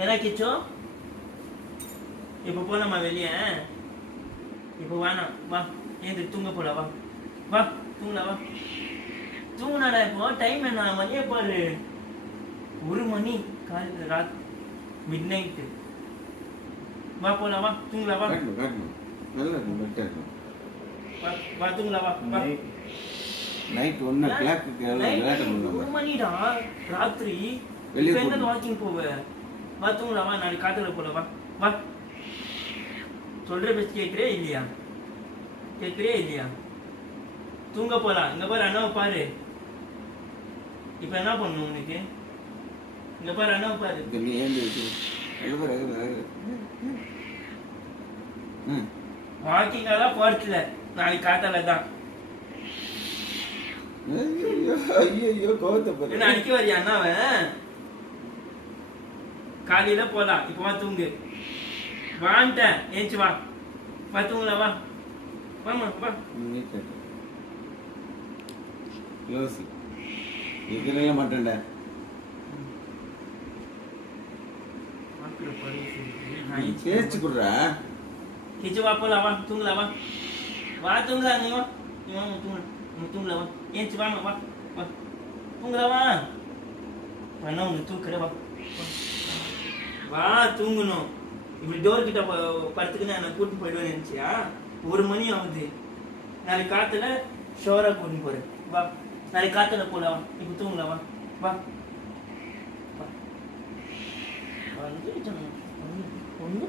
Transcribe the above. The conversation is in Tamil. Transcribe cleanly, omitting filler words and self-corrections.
என்ன கிச்சோ இப்போ போலாமா வெளியே? இப்போ வேணாம், வா ஏந்து தூங்க போல, வா வா தூங்கலாம், வா தூங்கினாடா. இப்போ டைம் என்ன மணியே பாரு, 1 மணி காலையில், மிட் நைட்டு. வா போலாம், வா தூங்கலாம், வா வா தூங்கலாம், வா வா. நைட் 1 மணிடா ராத்திரி. வெளியே எங்க வாக்கிங் போவ? வா தூங்கலாம், வா நாளைக்கு காத்துல போல, வா வா. சொல்ற பேச்சு கேட்கறியா இல்லையா? கேட்கறியா இல்லையா? தூங்க போலாம். இங்க பாரு அண்ணாவை பாரு. இப்ப என்ன பண்ணணும் உனக்கு? இங்க பாரு அண்ணாவை பாரு. வாக்கிங் எல்லாம் போறதுல நாளைக்கு காத்தால தான். என்ன அடிக்க வரியா அண்ணாவ? காலையில போலாம். இப்ப வா தூங்கு. வான்ட்டேன், ஏஞ்சி வா வா தூங்கல, வா வாமா வா. யோசி இதுல மாட்டேன்டா. பேச்சு குடுறா. கிச்சு வா போலாம், வா தூங்கல, வா வா தூங்கல. நீ வா, நீ வா தூங்கல, வா ஏஞ்சி வாமா, வா வா தூங்கல, வா வேணா உனக்கு தூக்குற, வா வா தூங்கணும். இப்படி டோர் கிட்ட படுத்துக்குன்னு நான் கூட்டிட்டு போயிடுவேன் நினைச்சியா? 1 மணி ஆகுது. நாளைக்கு காத்துல ஷோரா கூட்டிட்டு போறேன், வா நாளைக்கு காத்துல போலாம். வா இப்ப தூங்கல, வா வா வந்து ஒண்ணு